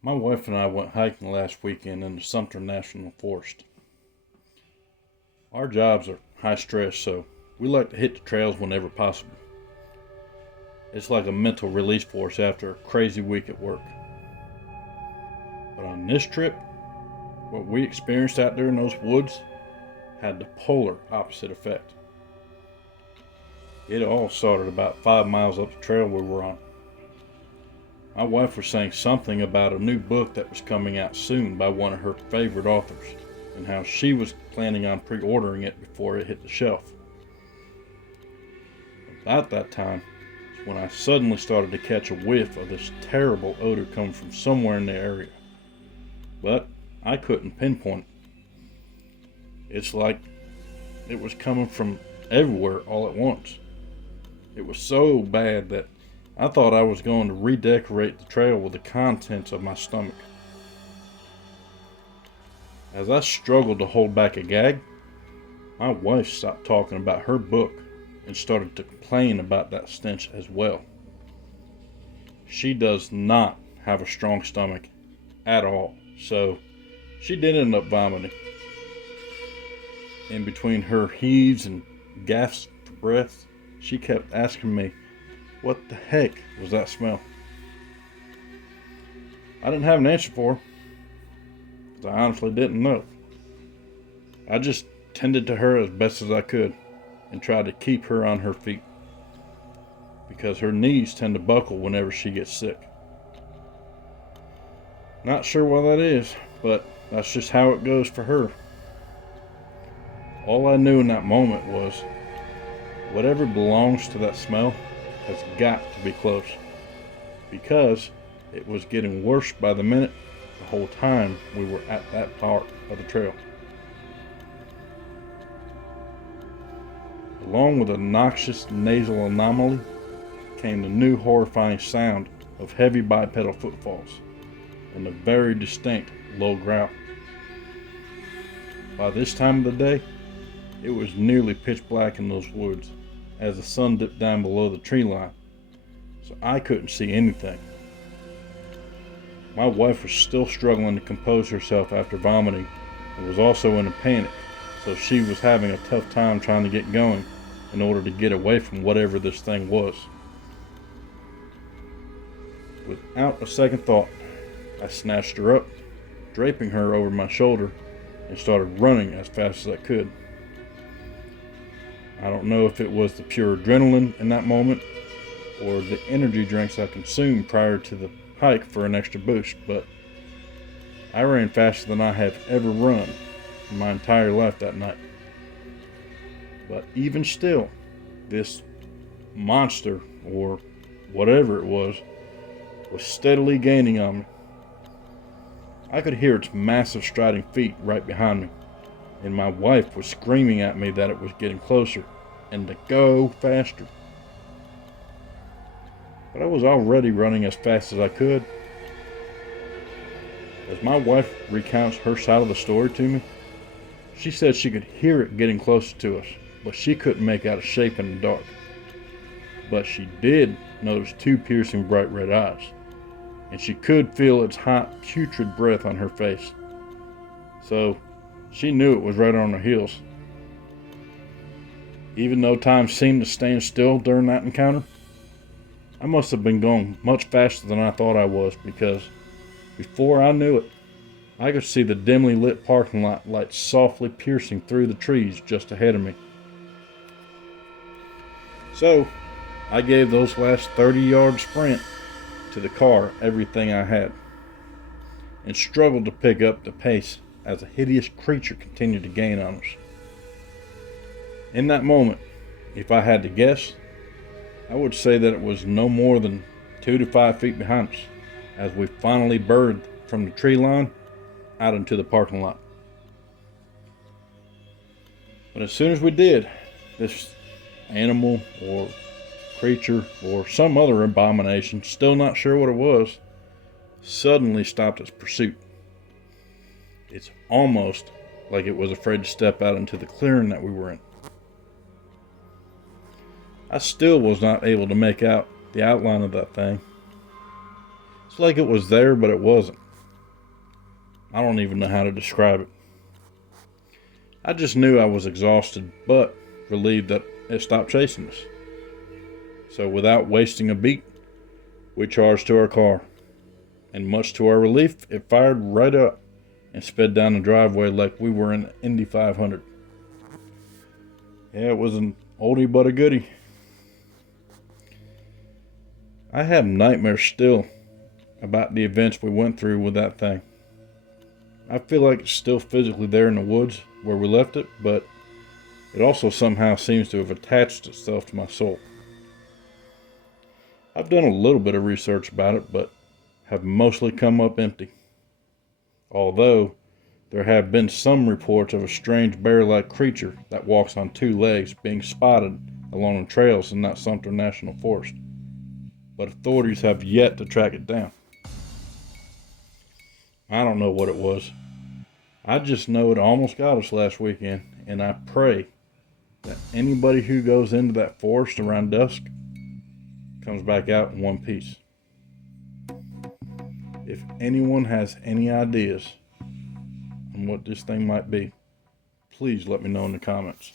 My wife and I went hiking last weekend in the Sumter National Forest. Our jobs are high stress, so we like to hit the trails whenever possible. It's like a mental release for us after a crazy week at work. But on this trip, what we experienced out there in those woods had the polar opposite effect. It all started about 5 miles up the trail we were on. My wife was saying something about a new book that was coming out soon by one of her favorite authors, and how she was planning on pre-ordering it before it hit the shelf. About that time is when I suddenly started to catch a whiff of this terrible odor coming from somewhere in the area. But I couldn't pinpoint it. It's like it was coming from everywhere all at once. It was so bad that I thought I was going to redecorate the trail with the contents of my stomach. As I struggled to hold back a gag, my wife stopped talking about her book and started to complain about that stench as well. She does not have a strong stomach at all, so she did end up vomiting. In between her heaves and gasps for breath, she kept asking me, what the heck was that smell? I didn't have an answer for her, because I honestly didn't know. I just tended to her as best as I could and tried to keep her on her feet, because her knees tend to buckle whenever she gets sick. Not sure why that is, but that's just how it goes for her. All I knew in that moment was, whatever belongs to that smell has got to be close, because it was getting worse by the minute the whole time we were at that part of the trail. Along with a noxious nasal anomaly came the new horrifying sound of heavy bipedal footfalls and a very distinct low growl. By this time of the day, it was nearly pitch black in those woods as the sun dipped down below the tree line, so I couldn't see anything. My wife was still struggling to compose herself after vomiting and was also in a panic, so she was having a tough time trying to get going in order to get away from whatever this thing was. Without a second thought, I snatched her up, draping her over my shoulder, and started running as fast as I could. I don't know if it was the pure adrenaline in that moment or the energy drinks I consumed prior to the hike for an extra boost, but I ran faster than I have ever run in my entire life that night. But even still, this monster, or whatever it was steadily gaining on me. I could hear its massive striding feet right behind me, and my wife was screaming at me that it was getting closer and to go faster. But I was already running as fast as I could. As my wife recounts her side of the story to me, she said she could hear it getting closer to us, but she couldn't make out a shape in the dark. But she did notice two piercing bright red eyes, and she could feel its hot, putrid breath on her face. So she knew it was right on her heels. Even though time seemed to stand still during that encounter, I must have been going much faster than I thought I was, because before I knew it, I could see the dimly lit parking lot lights softly piercing through the trees just ahead of me. So I gave those last 30-yard sprint to the car everything I had, and struggled to pick up the pace as a hideous creature continued to gain on us. In that moment, if I had to guess, I would say that it was no more than 2 to 5 feet behind us as we finally burrowed from the tree line out into the parking lot. But as soon as we did, this animal or creature or some other abomination, still not sure what it was, suddenly stopped its pursuit. It's almost like it was afraid to step out into the clearing that we were in. I still was not able to make out the outline of that thing. It's like it was there, but it wasn't. I don't even know how to describe it. I just knew I was exhausted, but relieved that it stopped chasing us. So without wasting a beat, we charged to our car. And much to our relief, it fired right up and sped down the driveway like we were in Indy 500. Yeah, it was an oldie but a goodie. I have nightmares still about the events we went through with that thing. I feel like it's still physically there in the woods where we left it, but it also somehow seems to have attached itself to my soul. I've done a little bit of research about it, but have mostly come up empty. Although there have been some reports of a strange bear-like creature that walks on two legs being spotted along the trails in that Sumter National Forest, but authorities have yet to track it down. I don't know what it was. I just know it almost got us last weekend, and I pray that anybody who goes into that forest around dusk comes back out in one piece. If anyone has any ideas on what this thing might be, please let me know in the comments.